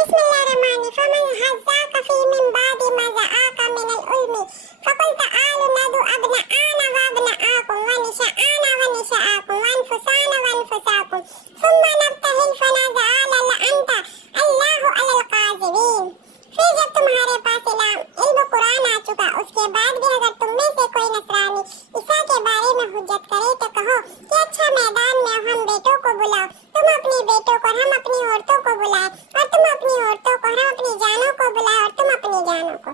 بسم الله الرحمن الرحيم. فمن هزاك في من بعد ما جاءك من العلم فقل تعالوا ندعو أبناءنا وأبناءكم ونساءنا ونساءكم وأنفسنا وأنفسكم ثم نبتهل فنجعل لعنة الله على الكاذبين. پھر جب تمہارے پاس علم قرآن آ چکا اس کے بعد بھی اگر تم میں سے کوئی نصرانی عیسیٰ کے بارے میں حجت کرے تو کہو کہ اچھا میدان میں ہم بیٹوں کو بلاؤ، تم اپنی بیٹوں کو اور ہم اپنی عورتوں کو بلائیں، اور تم اپنی عورتوں کو اور ہم اپنی جانوں کو بلائیں اور تم اپنی جانوں کو.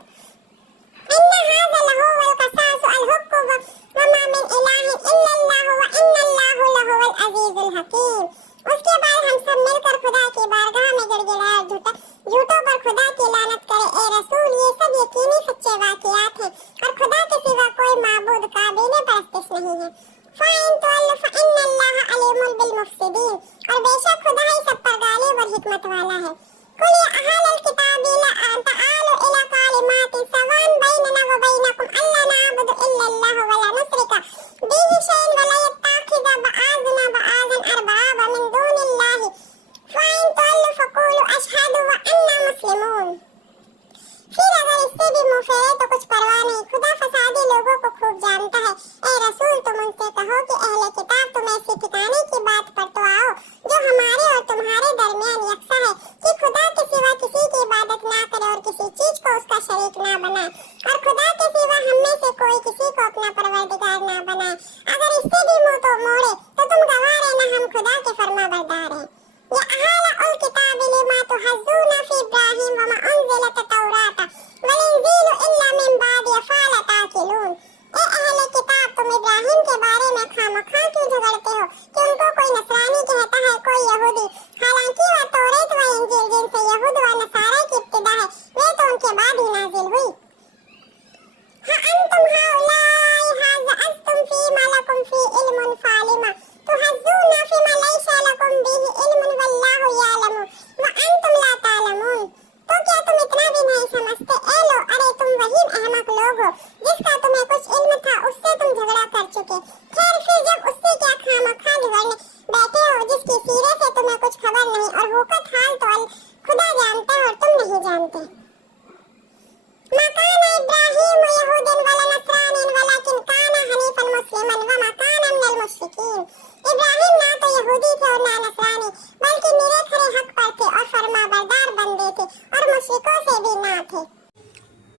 ان هذا لهو القصاص الحق وما من اله الا الله وان الله لهو العزيز الحكيم. اس کے بعد ہم سب مل کر خدا کی بارگاہ میں گڑ گڑائے اور جھوٹوں پر خدا کی لعنت کرے. اے رسول یہ سب یقینی سچے واقعات ہیں اور خدا کے سوا کوئی معبود قابل پرستش نہیں ہے. فَإِن تُوَلُّوا فَإِنَّ اللَّهَ عَلِيمٌ بِالْمُفْسِدِينَ. اور بے شک خدا ہی سب پر غالب اور حکمت والا ہے. قُلْ يَا أَهْلَ الْكِتَابِ تَعَالُوا إِلَىٰ كَلِمَاتٍ سَوَاءٍ بَيْنَنَا وَبَيْنَكُمْ أَلَّا نَعْبُدَ إِلَّا اللَّهَ وَلَا نُشْرِكَ بِهِ شَيْئًا وَلَا